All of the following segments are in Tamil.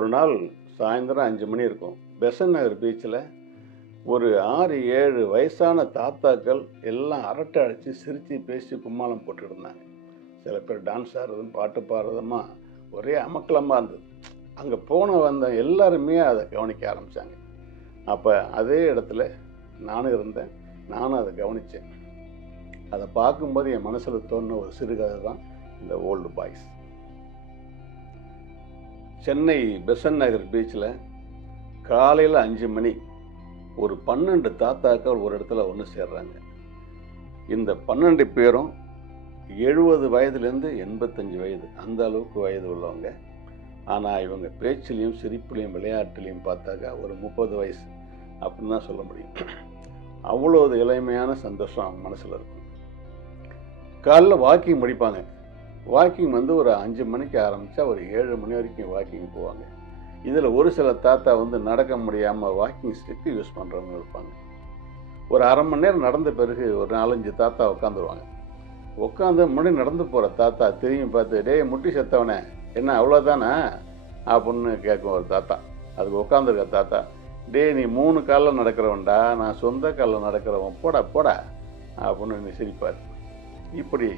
ஒரு நாள் சாயந்தரம் 5 மணி இருக்கும். பெசன்ட் நகர் பீச்சில் ஒரு 6, 7 வயசான தாத்தாக்கள் எல்லாம் அரட்டை அடித்து சிரித்து பேசி கும்மாளம் போட்டுட்டு இருந்தாங்க. சில பேர் டான்ஸ் ஆடுறதும் பாட்டு பாடுறதுமா ஒரே அமக்கலமாக இருந்தது. அங்கே வந்த எல்லாருமே அதை கவனிக்க ஆரம்பித்தாங்க. அப்போ அதே இடத்துல நானும் இருந்தேன். நானும் அதை கவனித்தேன். அதை பார்க்கும்போது என் மனசில் தோணுன ஒரு சிறுகதை தான் இந்த ஓல்டு பாய்ஸ். சென்னை பெசன்ட் நகர் பீச்சில் காலையில் 5 மணி ஒரு 12 தாத்தாக்கள் ஒரு இடத்துல ஒன்று சேர்றாங்க. இந்த 12 பேரும் 70 வயதுலேருந்து 85 வயது, அந்த அளவுக்கு வயது உள்ளவங்க. ஆனால் இவங்க பேச்சிலையும் சிரிப்புலையும் விளையாட்டுலையும் பார்த்தாக்கா ஒரு 30 வயசு அப்படின்னு தான் சொல்ல முடியும். அவ்வளோ இளமையான சந்தோஷம் அவங்க மனசில் இருக்கும். காலைல வாக்கிங் முடிப்பாங்க. வாக்கிங் ஒரு 5 மணிக்கு ஆரம்பித்தா ஒரு 7 மணி வரைக்கும் வாக்கிங் போவாங்க. இதில் ஒரு சில தாத்தா நடக்க முடியாமல் வாக்கிங் ஸ்டிக்கு யூஸ் பண்ணுறவங்க இருப்பாங்க. ஒரு அரை மணி நேரம் நடந்த பிறகு ஒரு 4-5 தாத்தா உட்காந்துருவாங்க. உட்காந்து முன்னாடி நடந்து போகிற தாத்தா திரும்பி பார்த்து, டேய் முட்டி செத்தவனே, என்ன அவ்வளோதானே அப்படின்னு கேட்கும் ஒரு தாத்தா. அதுக்கு உட்காந்துருக்க தாத்தா, டேய் நீ 3 காலில் நடக்கிறவன்டா, நான் சொந்த காலில் நடக்கிறவன், போடா போடா அப்படின்னு சிரிப்பார். இப்படி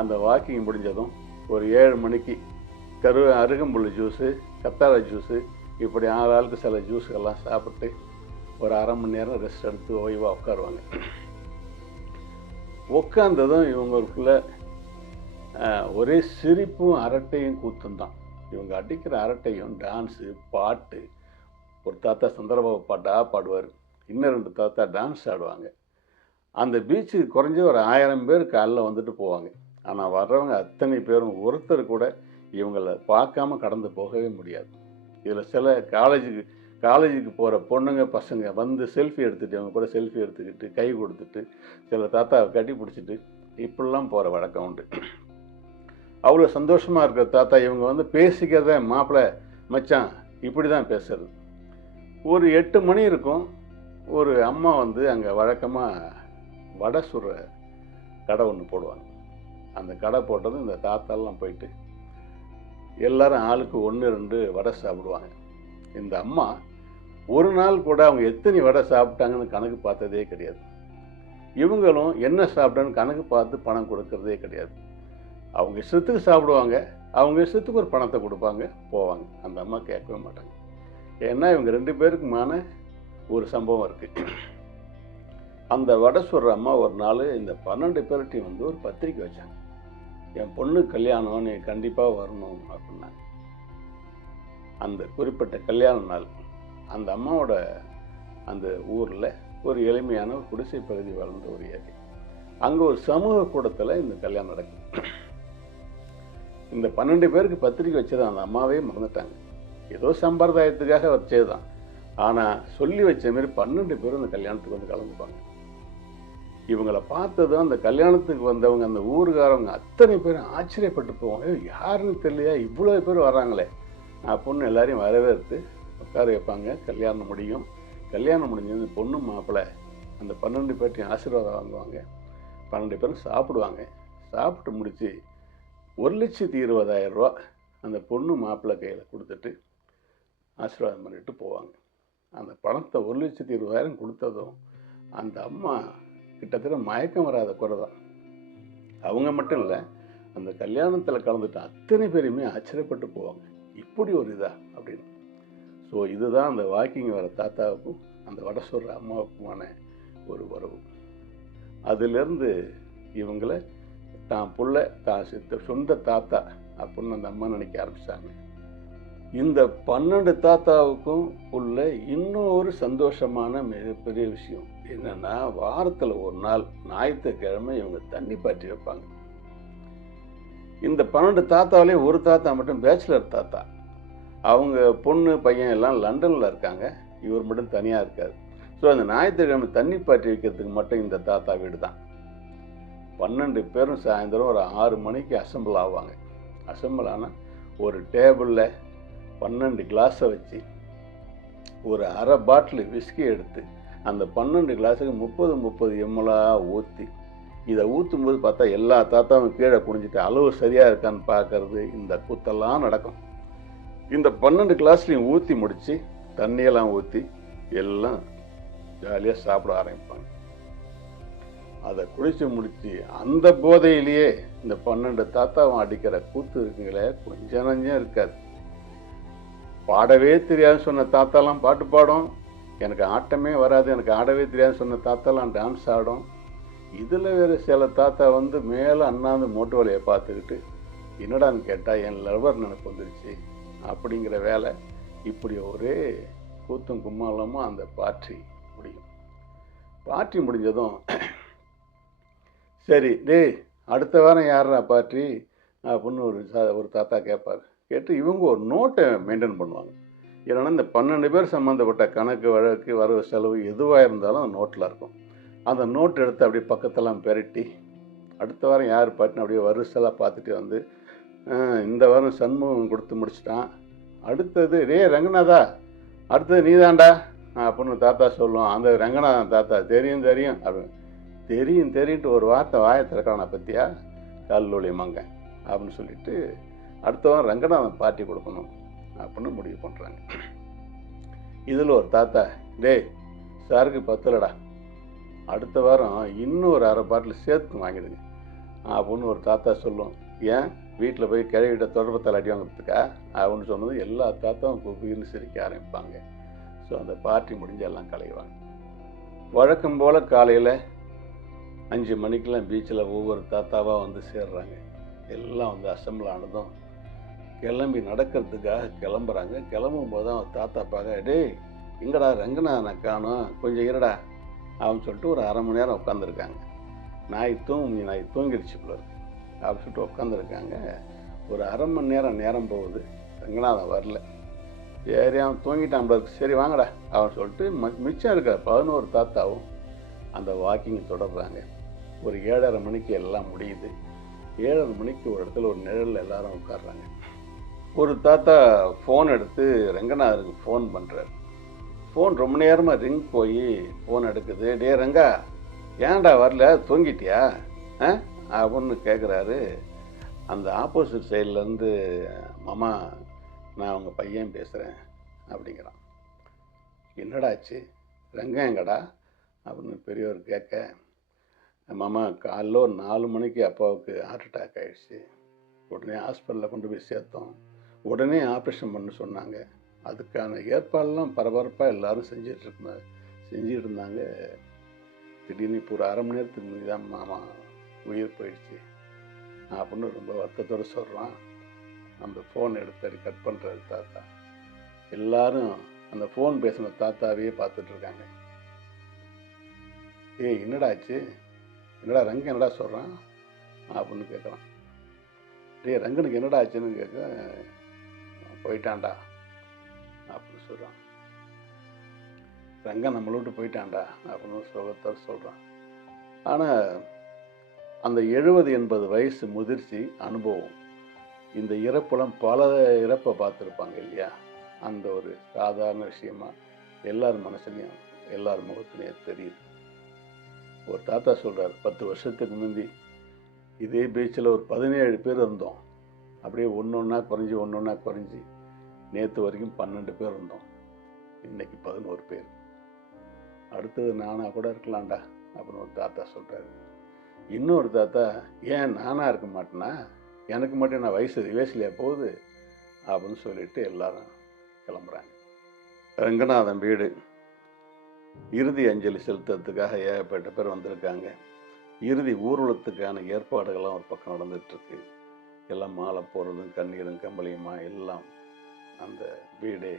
அந்த வாக்கிங் முடிஞ்சதும் ஒரு 7 மணிக்கு அருகம்புல் ஜூஸு, கத்தாழை ஜூஸு, இப்படி ஆளுக்கு சில ஜூஸுகள்லாம் சாப்பிட்டு ஒரு அரை மணி நேரம் ரெஸ்ட் எடுத்து ஓய்வாக உட்காருவாங்க. உட்காந்ததும் இவங்களுக்குள்ள ஒரே சிரிப்பும் அரட்டையும் கூத்தும் தான். இவங்க அடிக்கிற அரட்டையும் டான்ஸு பாட்டு. ஒரு தாத்தா சந்திரபாபு பாட்டாக பாடுவார், இன்னும் 2 தாத்தா டான்ஸ் ஆடுவாங்க. அந்த பீச்சுக்கு குறைஞ்ச ஒரு 1000 பேர் காலைல வந்துட்டு போவாங்க. ஆனால் வர்றவங்க அத்தனை பேரும் ஒருத்தர் கூட இவங்களை பார்க்காம கடந்து போகவே முடியாது. இதில் சில காலேஜுக்கு போகிற பொண்ணுங்க பசங்க செல்ஃபி எடுத்துகிட்டு இவங்க கூட செல்ஃபி எடுத்துக்கிட்டு கை கொடுத்துட்டு சில தாத்தாவை கட்டி பிடிச்சிட்டு இப்படிலாம் போகிற வழக்கம் உண்டு. அவ்வளோ சந்தோஷமாக இருக்கிற தாத்தா இவங்க பேசிக்கிறத மாப்பிள்ளை மச்சான் இப்படி தான் பேசுறது. ஒரு 8 மணி இருக்கும். ஒரு அம்மா அங்கே வழக்கமாக வடை சுடுற கடை ஒன்று போடுவாங்க. அந்த கடை போட்டதும் இந்த தாத்தாலாம் போயிட்டு எல்லாரும் ஆளுக்கு 1-2 வடை சாப்பிடுவாங்க. இந்த அம்மா ஒரு நாள் கூட அவங்க எத்தனை வடை சாப்பிட்டாங்கன்னு கணக்கு பார்த்ததே கிடையாது. இவங்களும் என்ன சாப்பிட்டான்னு கணக்கு பார்த்து பணம் கொடுக்கறதே கிடையாது. அவங்க இஷ்டத்துக்கு சாப்பிடுவாங்க, அவங்க இஷ்டத்துக்கு ஒரு பணத்தை கொடுப்பாங்க, போவாங்க. அந்த அம்மா கேட்கவே மாட்டாங்க. ஏன்னா இவங்க 2 பேருக்குமான ஒரு சம்பவம் இருக்குது. அந்த வடை சொல்கிற அம்மா ஒரு நாள் இந்த 12 பேர்கிட்டையும் ஒரு பத்திரிக்கை வச்சாங்க. என் பொண்ணு கல்யாணம், நீ கண்டிப்பாக வரணும் அப்படின்னாங்க. அந்த குறிப்பிட்ட கல்யாண நாள் அந்த அம்மாவோட அந்த ஊரில் ஒரு எளிமையான ஒரு குடிசை பகுதி வளர்ந்த ஒரு ஏரியா. அங்கே ஒரு சமூக கூடத்தில் இந்த கல்யாணம் நடக்கும். இந்த 12 பேருக்கு பத்திரிக்கை வச்சதை அந்த அம்மாவே மறந்துட்டாங்க. ஏதோ சம்பிரதாயத்துக்காக வச்சது தான். ஆனால் சொல்லி வச்ச மாரி 12 பேரும் இந்த கல்யாணத்துக்கு கலந்துப்பாங்க. இவங்களை பார்த்ததும் அந்த கல்யாணத்துக்கு வந்தவங்க அந்த ஊருக்காரவங்க அத்தனை பேரும் ஆச்சரியப்பட்டு போவாங்க. யாருன்னு தெரியலையா, இவ்வளோ பேர் வராங்களே அப்படின்னு எல்லாரையும் வரவேற்று உட்கார வைப்பாங்க. கல்யாணம் முடியும். கல்யாணம் முடிஞ்சது பொண்ணு மாப்பிள்ளை அந்த 12 பேர்ட்டையும் ஆசீர்வாதம் வாங்குவாங்க. 12 பேரும் சாப்பிடுவாங்க. சாப்பிட்டு முடித்து 1,20,000 ரூபா அந்த பொண்ணு மாப்பிள்ளை கையில் கொடுத்துட்டு ஆசீர்வாதம் பண்ணிட்டு போவாங்க. அந்த பணத்தை 1,20,000 கொடுத்ததும் அந்த அம்மா கிட்டத்தட்ட மயக்கம் வராத குறை தான். அவங்க மட்டும் இல்லை, அந்த கல்யாணத்தில் கலந்துட்டு அத்தனை பேருமே ஆச்சரியப்பட்டு போவாங்க, இப்படி ஒரு இதா அப்படின்னு. ஸோ இதுதான் அந்த வாக்கிங் வர தாத்தாவுக்கும் அந்த வடை சொல்கிற அம்மாவுக்குமான ஒரு உறவு. அதிலிருந்து இவங்களை தான் புள்ள தான் சொந்த தாத்தா அப்படின்னு அந்த அம்மா நினைக்க ஆரம்பித்தாங்க. இந்த 12 தாத்தாவுக்கும் உள்ள இன்னொரு சந்தோஷமான மிகப்பெரிய விஷயம் என்னன்னா, வாரத்தில் ஒரு நாள் ஞாயிற்றுக்கிழமை இவங்க தண்ணி பாட்டி வைப்பாங்க. இந்த 12 தாத்தாவிலே ஒரு தாத்தா மட்டும் பேச்சுலர் தாத்தா. அவங்க பொண்ணு பையன் எல்லாம் லண்டனில் இருக்காங்க, இவர் மட்டும் தனியாக இருக்கார். ஸோ அந்த ஞாயிற்றுக்கிழமை தண்ணி பாட்டி வைக்கிறதுக்கு மட்டும் இந்த தாத்தா வீடு தான். 12 பேரும் சாயந்தரம் ஒரு 6 மணிக்கு அசம்பிள் ஆவாங்க. அசம்பிள் ஆனால் ஒரு டேபிளில் 12 கிளாஸை வச்சு ஒரு அரை பாட்டில் விஸ்கி எடுத்து அந்த 12 கிளாஸுக்கு 30 ml ஊற்றி இதை ஊற்றும்போது பார்த்தா எல்லா தாத்தாவும் கீழே குனிஞ்சிட்டு அளவு சரியாக இருக்கான்னு பார்க்கறது, இந்த கூத்தெல்லாம் நடக்கும். இந்த 12 கிளாஸ்லையும் ஊற்றி முடித்து தண்ணியெல்லாம் ஊற்றி எல்லாம் ஜாலியாக சாப்பிட ஆரம்பிப்பாங்க. அதை குடிச்சு முடிச்சு அந்த போதையிலேயே இந்த 12 தாத்தாவும் அடிக்கிற கூத்து இருக்குங்களே கொஞ்சம் நஞ்சம் இருக்காது. பாடவே தெரியாதுன்னு சொன்ன தாத்தாலாம் பாட்டு பாடும், எனக்கு ஆட்டமே வராது, எனக்கு ஆடவே தெரியாதுன்னு சொன்ன தாத்தாலாம் டான்ஸ் ஆடும். இதில் வேறு சில தாத்தா வந்து மேலே அண்ணாந்து மோட்டு வேலையை பார்த்துக்கிட்டு என்னடான்னு கேட்டால் என் லவர் நினைப்பு வந்துருச்சு அப்படிங்கிற வேலை. இப்படி ஒரே கூத்தும் கும்மாளமும் அந்த பார்ட்டி முடியும். பார்ட்டி முடிஞ்சதும் சரி டேய் அடுத்த வாரம் யாரா பார்ட்டி அப்படின்னு ஒரு தாத்தா கேட்பார். கேட்டு இவங்க ஒரு நோட்டை மெயின்டைன் பண்ணுவாங்க. ஏன்னா இந்த 12 பேர் சம்மந்தப்பட்ட கணக்கு வழக்கு வரவு செலவு எதுவாக இருந்தாலும் அந்த நோட்டில் இருக்கும். அந்த நோட் எடுத்து அப்படியே பக்கத்தெல்லாம் பெரட்டி அடுத்த வாரம் யார் பார்ட்டின்னு அப்படியே வரிசலாக பார்த்துட்டு வந்து இந்த வாரம் சண்முகம் கொடுத்து முடிச்சிட்டான், அடுத்தது ரே ரங்கநாதா அடுத்தது நீ தாண்டா அப்படின்னு தாத்தா சொல்லுவோம். அந்த ரங்கநாதன் தாத்தா தெரியும் தெரியும் அப்படின்னு தெரியுன்ட்டு ஒரு வார்த்தை வாயை திறக்கான பற்றியா கல்லூலி மங்க அப்படின்னு சொல்லிட்டு அடுத்தவன் ரங்கநாதன் பார்ட்டி கொடுக்கணும் அப்படின்னு முடிவு பண்ணுறாங்க. இதில் ஒரு தாத்தா டேய் சாருக்கு பத்தலடா, அடுத்த வாரம் இன்னும் ஒரு 1/2 பாட்டில் சேர்த்து வாங்கிடுங்க அப்படின்னு ஒரு தாத்தா சொல்லும். ஏன் வீட்டில் போய் கிழவிட்ட தொடர்பத்தால் அடி வாங்கிறதுக்கா அப்படின்னு சொன்னது எல்லா தாத்தாவும் கூப்பின்னு சிரிக்க ஆரம்பிப்பாங்க. ஸோ அந்த பார்ட்டி முடிஞ்சு எல்லாம் கலைவாங்க. வழக்கம் போல் காலையில் 5 மணிக்கெல்லாம் பீச்சில் ஒவ்வொரு தாத்தாவாக வந்து சேர்றாங்க. எல்லாம் வந்து அசம்பிள் ஆனதும் கிளம்பி நடக்கிறதுக்காக கிளம்புறாங்க. கிளம்பும் போது தான் தாத்தா பார்க்க டேய் எங்கடா ரங்கநாதனை காணும், கொஞ்சம் இருடா அப்படின்னு சொல்லிட்டு ஒரு 1/2 மணி நேரம் உட்காந்துருக்காங்க. நாய் தூங்கிடுச்சு போல இருக்கு அப்படின்னு சொல்லிட்டு உட்காந்துருக்காங்க. ஒரு 1/2 மணி நேரம் போகுது, ரங்கநாதன் வரல. சரி அவன் தூங்கிட்டான் போல இருக்கு, சரி வாங்கடா அவன் சொல்லிட்டு மிச்சம் இருக்க 11 தாத்தாவும் அந்த வாக்கிங் தொடர்றாங்க. ஒரு 7:30 மணிக்கு எல்லாம் முடியுது. 7:30 மணிக்கு ஒரு இடத்துல ஒரு நிழலில் எல்லாரும் உட்காடுறாங்க. ஒரு தாத்தா ஃபோன் எடுத்து ரங்கநாதருக்கு ஃபோன் பண்ணுறாரு. ஃபோன் ரொம்ப நேரமாக ரிங் போய் ஃபோன் எடுக்குது. டே ரங்கா ஏன்டா வரல, தூங்கிட்டியா அப்படின்னு கேட்குறாரு. அந்த ஆப்போசிட் சைட்லேருந்து மாமா நான் உங்கள் பையன் பேசுகிறேன் அப்படிங்கிறான். என்னடாச்சு ரங்கா எங்கடா அப்படின்னு பெரியவர் கேட்க, மாமா காலைல ஒரு 4 மணிக்கு அப்பாவுக்கு ஹார்ட் அட்டாக் ஆகிடுச்சு, உடனே ஹாஸ்பிட்டலில் கொண்டு போய் சேர்த்தோம், உடனே ஆப்ரேஷன் பண்ண சொன்னாங்க, அதுக்கான ஏற்பாடெல்லாம் பரபரப்பாக எல்லோரும் செஞ்சிட்டு இருந்தாங்க. திடீர்னு இப்போ ஒரு 1/2 மணி நேரத்துக்கு முன்னாடி தான் மாமா உயிர் போயிடுச்சு அப்படின்னு ரொம்ப வருத்தத்தோடு சொல்கிறான். அந்த ஃபோன் எடுத்து கட் பண்ணுறாரு தாத்தா. எல்லாரும் அந்த ஃபோன் பேசின தாத்தாவே பார்த்துட்ருக்காங்க. ஏய் என்னடாச்சு, என்னடா ரங்க என்னடா சொல்கிறான் அப்படின்னு கேட்குறான். டே ரங்கனுக்கு என்னடா ஆச்சுன்னு கேட்க, போயிட்டான்டா அப்படின்னு சொல்கிறான். ரங்கன் நம்மளை விட்டு போயிட்டான்டா அப்படின்னு சோகத்தோடு சொல்கிறான். ஆனால் அந்த 70-80 வயசு முதிர்ச்சி அனுபவம், இந்த இறப்பெல்லாம் பல இறப்பை பார்த்துருப்பாங்க இல்லையா, அந்த ஒரு சாதாரண விஷயமா எல்லார் மனசுலையும் எல்லார் முகத்துலையும் தெரியுது. ஒரு தாத்தா சொல்கிறார், 10 வருஷத்துக்கு முந்தி இதே பீச்சில் ஒரு 17 பேர் இருந்தோம், அப்படியே ஒன்றொன்னா குறைஞ்சி நேற்று வரைக்கும் 12 பேர் இருந்தோம், இன்னைக்கு 11 பேர், அடுத்தது நானாக கூட இருக்கலாம்டா அப்படின்னு ஒரு தாத்தா சொல்கிறாரு. இன்னொரு தாத்தா, ஏன் நானாக இருக்க மாட்டேன்னா, எனக்கு மட்டும் நான் வயசுலையா போகுது அப்படின்னு சொல்லிட்டு எல்லாரும் கிளம்புறாங்க. ரங்கநாதன் வீடு இறுதி அஞ்சலி செலுத்துறதுக்காக ஏகப்பட்ட பேர் வந்திருக்காங்க. இறுதி ஊர்வலத்துக்கான ஏற்பாடுகள்லாம் ஒரு பக்கம் நடந்துகிட்ருக்கு. எல்லாம் மாலை போடுறதும் கண்ணீரும் கம்பளியுமா எல்லாம் அந்த வீடு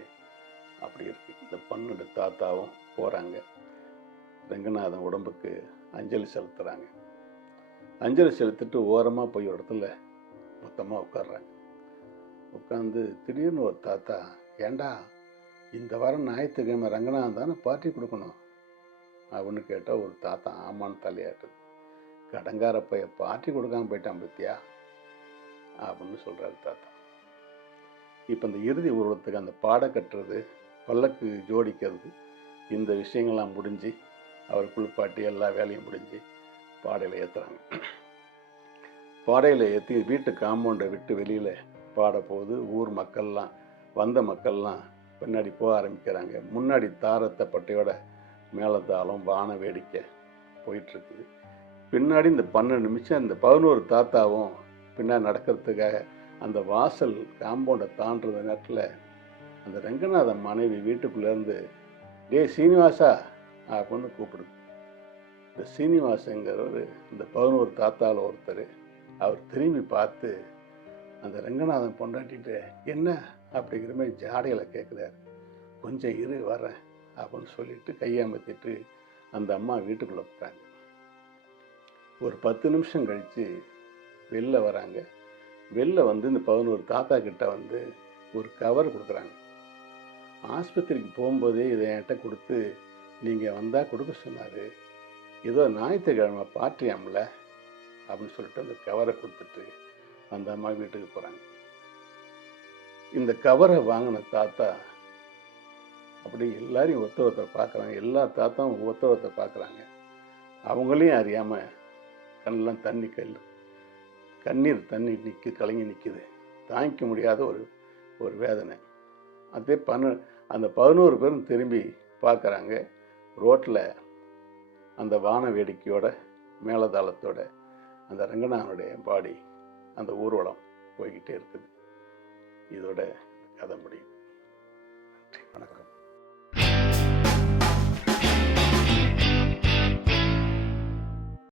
அப்படி இருக்குது. இந்த 12 தாத்தாவும் போகிறாங்க. ரங்கநாதன் உடம்புக்கு அஞ்சலி செலுத்துகிறாங்க. அஞ்சலி செலுத்திட்டு ஓரமாக போய் ஒரு இடத்துல மொத்தமாக உட்காடுறாங்க. உட்காந்து திடீர்னு ஒரு தாத்தா, ஏண்டா இந்த வாரம் ஞாயிற்றுக்கிழமை ரங்கநாதன் தானே பார்ட்டி கொடுக்கணும் அப்படின்னு கேட்டால் ஒரு தாத்தா ஆமான்னு தலையாட்டுது. கடங்கார பைய பார்ட்டி கொடுக்காம போயிட்டான் பத்தியா அப்படின்னு சொல்கிறாரு தாத்தா. இப்போ இந்த இறுதி ஊர்வலத்துக்கு அந்த பாடை கட்டுறது, பல்லக்கு ஜோடிக்கிறது, இந்த விஷயங்கள்லாம் முடிஞ்சு அவர் குளிப்பாட்டி எல்லா வேலையும் முடிஞ்சு பாடையில் ஏற்றுறாங்க. பாடையில் ஏற்றி வீட்டு காம்பவுண்டை விட்டு வெளியில் பாட போகுது. ஊர் மக்கள்லாம் வந்த மக்கள்லாம் பின்னாடி போக ஆரம்பிக்கிறாங்க. முன்னாடி தாரத்தை பட்டையோட மேளதாளம் வான வேடிக்கை போயிட்டுருக்குது. பின்னாடி இந்த 12 நிமிஷம் இந்த 11 தாத்தாவும் பின்னாடி நடக்கிறதுக்காக அந்த வாசல் காம்பவுண்டை தாண்டுற நேரத்தில் அந்த ரங்கநாதன் மனைவி வீட்டுக்குள்ளேருந்து டே சீனிவாசா அப்படின்னு கூப்பிடுது. இந்த சீனிவாசங்கிறவர் இந்த 11 தாத்தாவில் ஒருத்தர். அவர் திரும்பி பார்த்து அந்த ரங்கநாதன் பொண்டாட்டிட்டு என்ன அப்படிங்கிற மாதிரி ஜாடையில் கேட்குறாரு. கொஞ்சம் இரு வர்றேன் அப்படின்னு சொல்லிட்டு கையமர்த்திட்டு அந்த அம்மா வீட்டுக்குள்ளே போகிறாங்க. ஒரு 10 நிமிஷம் கழித்து வெளில வராங்க. வெளில வந்து இந்த 11 தாத்தா கிட்ட வந்து ஒரு கவர் கொடுக்குறாங்க. ஆஸ்பத்திரிக்கு போகும்போதே இதை என்கிட்ட கொடுத்து நீங்கள் வந்தால் கொடுக்க சொன்னார். ஏதோ ஞாயிற்றுக்கிழமை பாட்டியாம்ல அப்படின்னு சொல்லிட்டு அந்த கவரை கொடுத்துட்டு அந்த அம்மா வீட்டுக்கு போகிறாங்க. இந்த கவரை வாங்கின தாத்தா அப்படி எல்லாரையும் ஒருத்தர் பார்க்குறாங்க. எல்லா தாத்தாவும் ஒருத்தர் பார்க்குறாங்க. அவங்களையும் அறியாமல் கண்ணெலாம் கண்ணீர் தண்ணி கலங்கி நிற்கிது. தாங்கிக்க முடியாத ஒரு வேதனை. அதே அந்த 11 பேரும் திரும்பி பார்க்குறாங்க. ரோட்டில் அந்த வான வேடிக்கையோட மேளதாளத்தோட அந்த ரங்கநாதனுடைய பாடி அந்த ஊர்வலம் போய்கிட்டே இருக்குது. இதோட கதை முடியுது. நன்றி, வணக்கம்.